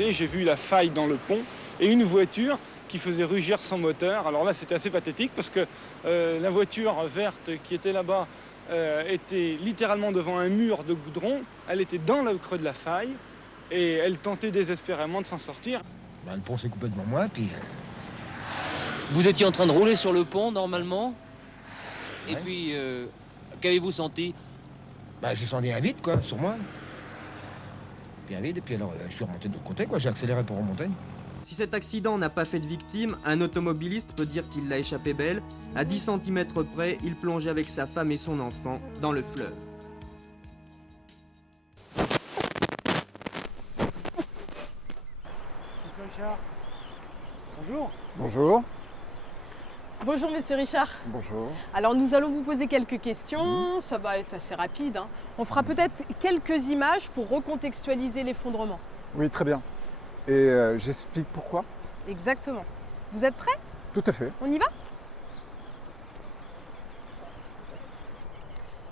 télé, j'ai vu la faille dans le pont et une voiture qui faisait rugir son moteur. Alors là, c'était assez pathétique parce que la voiture verte qui était là-bas était littéralement devant un mur de goudron. Elle était dans le creux de la faille et elle tentait désespérément de s'en sortir. Ben, le pont s'est coupé devant moi, puis... Vous étiez en train de rouler sur le pont, normalement. Et Ouais. puis, qu'avez-vous senti? Ben, j'ai senti un vide, quoi, sur moi. Puis un vide, et puis alors, je suis remonté de l'autre côté, quoi. J'ai accéléré pour remonter. Si cet accident n'a pas fait de victime, un automobiliste peut dire qu'il l'a échappé belle. À 10 cm près, il plongeait avec sa femme et son enfant dans le fleuve. Bonjour. Bonjour. Bonjour Monsieur Richard. Bonjour. Alors nous allons vous poser quelques questions, ça va être assez rapide. On fera peut-être quelques images pour recontextualiser l'effondrement. Oui, très bien. Et j'explique pourquoi. Exactement. Vous êtes prêts? Tout à fait. On y va?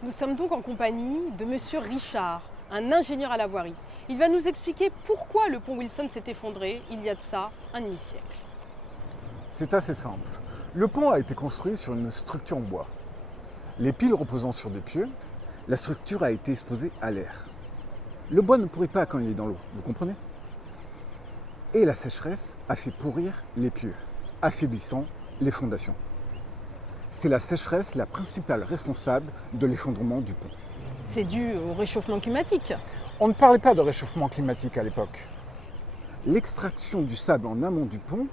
Nous sommes donc en compagnie de Monsieur Richard, un ingénieur à la voirie. Il va nous expliquer pourquoi le pont Wilson s'est effondré il y a de ça un demi-siècle. C'est assez simple. Le pont a été construit sur une structure en bois. Les piles reposant sur des pieux, la structure a été exposée à l'air. Le bois ne pourrit pas quand il est dans l'eau, vous comprenez? Et la sécheresse a fait pourrir les pieux, affaiblissant les fondations. C'est la sécheresse la principale responsable de l'effondrement du pont. C'est dû au réchauffement climatique. On ne parlait pas de réchauffement climatique à l'époque. L'extraction du sable en amont du pont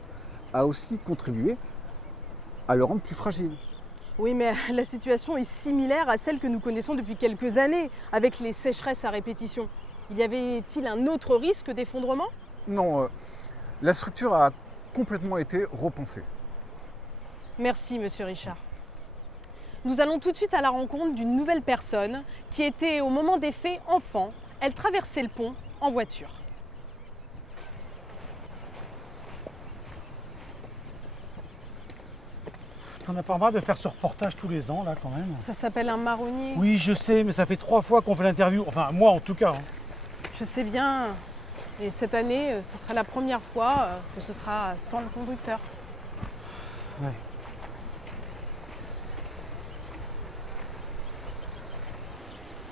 a aussi contribué à le rendre plus fragile. Oui, mais la situation est similaire à celle que nous connaissons depuis quelques années, avec les sécheresses à répétition. Y avait-il un autre risque d'effondrement? Non, la structure a complètement été repensée. Merci, Monsieur Richard. Nous allons tout de suite à la rencontre d'une nouvelle personne qui était, au moment des faits, enfant. Elle traversait le pont en voiture. T'en as pas marre de faire ce reportage tous les ans, là, quand même? Ça s'appelle un marronnier. Oui, je sais, mais ça fait 3 fois qu'on fait l'interview. Enfin, moi, en tout cas. Je sais bien. Et cette année, ce sera la première fois que ce sera sans le conducteur. Ouais.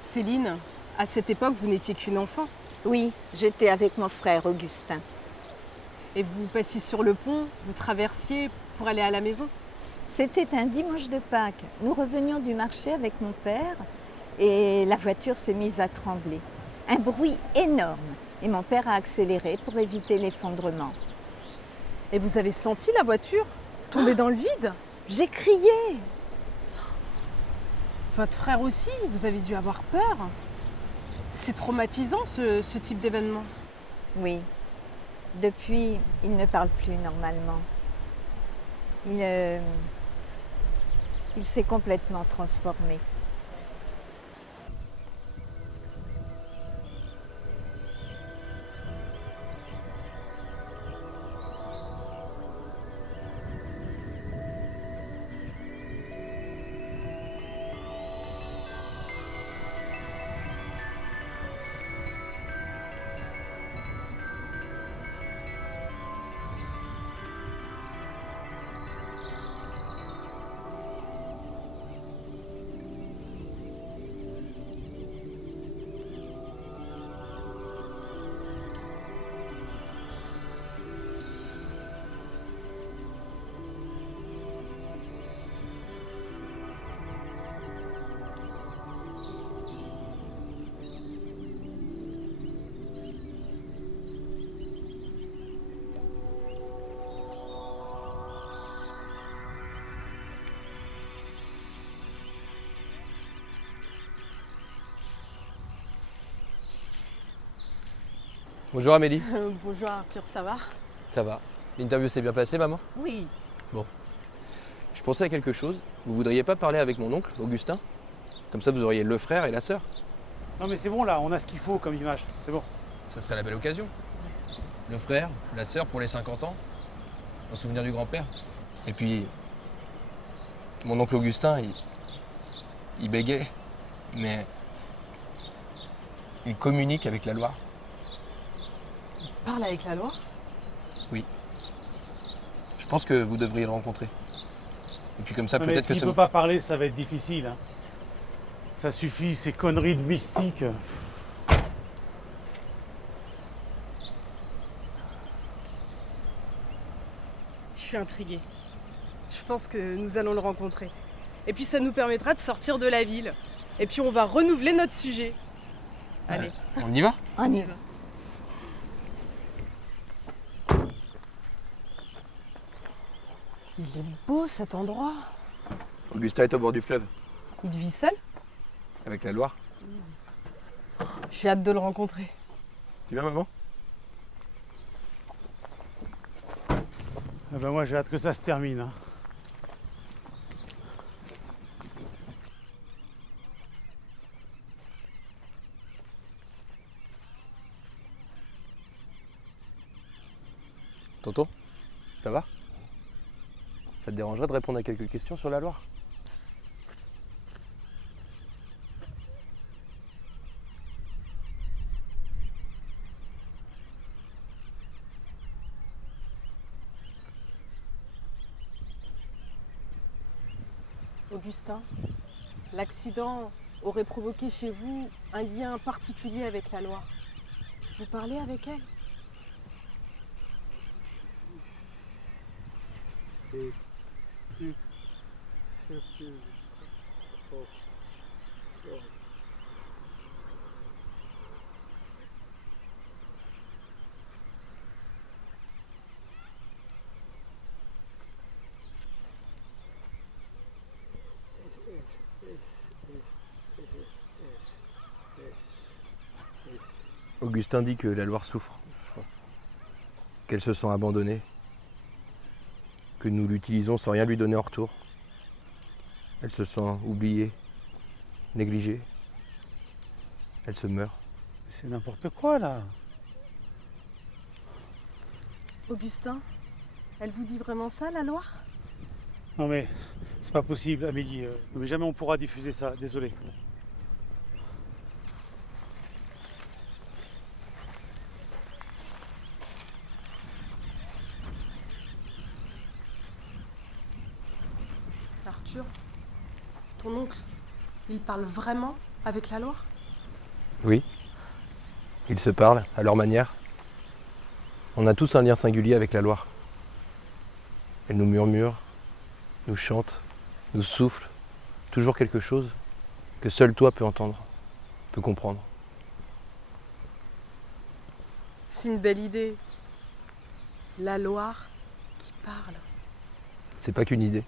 Céline, à cette époque, vous n'étiez qu'une enfant. Oui, j'étais avec mon frère Augustin. Et vous passiez sur le pont, vous traversiez pour aller à la maison. C'était un dimanche de Pâques. Nous revenions du marché avec mon père et la voiture s'est mise à trembler. Un bruit énorme et mon père a accéléré pour éviter l'effondrement. Et vous avez senti la voiture tomber dans le vide? J'ai crié. Votre frère aussi, vous avez dû avoir peur. C'est traumatisant ce type d'événement. Oui. Depuis, il ne parle plus normalement. Il s'est complètement transformé. Bonjour Amélie. Bonjour Arthur, ça va? Ça va. L'interview s'est bien passée, maman? Oui. Bon. Je pensais à quelque chose. Vous voudriez pas parler avec mon oncle, Augustin? Comme ça, vous auriez le frère et la sœur. Non, mais c'est bon, là, on a ce qu'il faut comme image. C'est bon. Ce serait la belle occasion. Le frère, la sœur pour les 50 ans, en souvenir du grand-père. Et puis, mon oncle Augustin, il bégait, mais il communique avec la Loire. parle avec la Loire? Oui. Je pense que vous devriez le rencontrer. Et puis comme ça, Non, mais peut-être que s'il ça ne vous... peut pas parler, ça va être difficile. Hein. Ça suffit, ces conneries de mystique. Je suis intriguée. Je pense que nous allons le rencontrer. Et puis ça nous permettra de sortir de la ville. Et puis on va renouveler notre sujet. Allez. On y va? On y va. Il est beau cet endroit. Augustin est au bord du fleuve, Il vit seul? avec la Loire. J'ai hâte de le rencontrer. Tu viens, maman? Ah ben moi, j'ai hâte que ça se termine. Hein. Tonton, ça va? Ça te dérangerait de répondre à quelques questions sur la Loire? Augustin, l'accident aurait provoqué chez vous un lien particulier avec la Loire. Vous parlez avec elle? Augustin dit que la Loire souffre, qu'elle se sent abandonnée, que nous l'utilisons sans rien lui donner en retour. Elle se sent oubliée, négligée. Elle se meurt. C'est n'importe quoi, là. Augustin, elle vous dit vraiment ça, la Loire? Non mais, c'est pas possible, Amélie. Mais jamais on pourra diffuser ça, désolé. Arthur, ton oncle, il parle vraiment avec la Loire? Oui, ils se parlent à leur manière. On a tous un lien singulier avec la Loire. Elle nous murmure, nous chante, nous souffle, toujours quelque chose que seul toi peux entendre, peux comprendre. C'est une belle idée. La Loire qui parle. C'est pas qu'une idée.